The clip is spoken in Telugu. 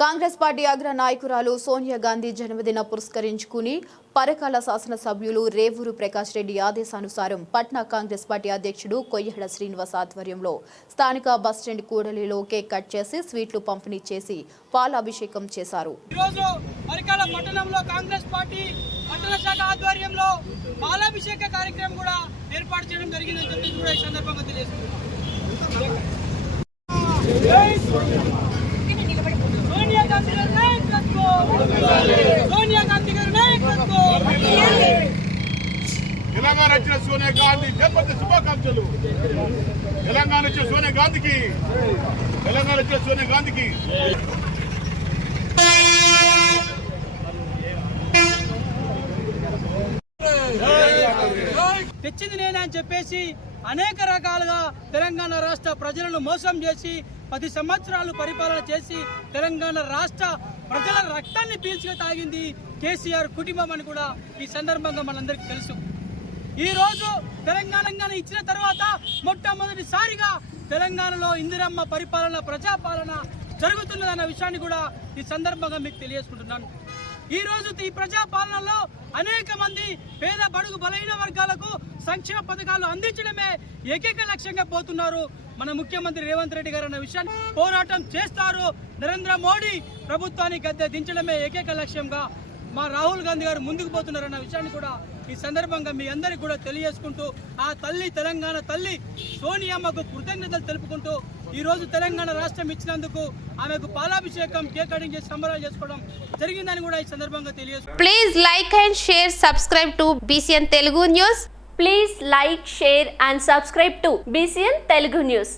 కాంగ్రెస్ పార్టీ అగ్ర నాయకురాలు సోనియా గాంధీ జన్మదిన పురస్కరించుకుని పరకాల శాసనసభ్యులు రేవూరు ప్రకాష్ రెడ్డి ఆదేశానుసారం పట్నా కాంగ్రెస్ పార్టీ అధ్యక్షుడు కొయ్యడ శ్రీనివాస్ ఆధ్వర్యంలో స్థానిక బస్టాండ్ కూడలిలో కేక్ కట్ చేసి స్వీట్లు పంపిణీ చేసి పాలాభిషేకం చేశారు. పాలాభిషేక కార్యక్రమం కూడా ఏర్పాటు చేయడం జరిగిందని చెప్పి కూడా ఈ సందర్భంగా తెలియజేస్తున్నాం. సోనియా గాంధీ గారి నాయకత్వం, సోనియా గాంధీ గారి నాయకత్వం. తెలంగాణ వచ్చిన సోనియా గాంధీ జన్మదిన శుభాకాంక్షలు. తెలంగాణ వచ్చిన సోనియా గాంధీకి, తెలంగాణ వచ్చిన సోనియా గాంధీకి. తెచ్చింది నేనే అని చెప్పేసి అనేక రకాలుగా తెలంగాణ రాష్ట్ర ప్రజలను మోసం చేసి 10 సంవత్సరాలు పరిపాలన చేసి తెలంగాణ రాష్ట్ర ప్రజల రక్తాన్ని పీల్చుకు తాగింది కేసీఆర్ కుటుంబం అని కూడా ఈ సందర్భంగా మనందరికీ తెలుసు. ఈ రోజు తెలంగాణ ఇచ్చిన తర్వాత మొట్టమొదటిసారిగా తెలంగాణలో ఇందిరమ్మ పరిపాలన, ప్రజాపాలన జరుగుతున్నదన్న విషయాన్ని కూడా ఈ సందర్భంగా మీకు తెలియజేసుకుంటున్నాను. ఈ రోజు ఈ ప్రజాపాలనలో అనేక మంది పేద బడుగు బలహీన వర్గాలకు సంక్షేమ పథకాలు అందించడమే ఏకైక లక్ష్యంగా పోతున్నారు మన ముఖ్యమంత్రి రేవంత్ రెడ్డి గారు అన్న విషయాన్ని పోరాటం చేస్తారు. నరేంద్ర మోడీ ప్రభుత్వాన్ని గద్దె దించడమే ఏకైక లక్ష్యంగా మా రాహుల్ గాంధీ గారు ముందుకు పోతున్నారన్న విషయాన్ని కూడా ఈ సందర్భంగా మీ అందరికీ కూడా తెలియజేసుకుంటూ ఆ తల్లి, తెలంగాణ తల్లి సోనియమ్మకు కృతజ్ఞతలు తెలుపుకుంటూ ఈ రోజు తెలంగాణ రాష్ట్రం ఇచ్చినందుకు ఆమెకు పాలాభిషేకం, కేక్ కటింగ్ చేసి సంబరాలు చేసుకోవడం జరిగిందని కూడా ఈ సందర్భంగా తెలియజేసుకుంటాం. Please like and share, subscribe to BCN Telugu News. Please like, share and subscribe to BCN Telugu News.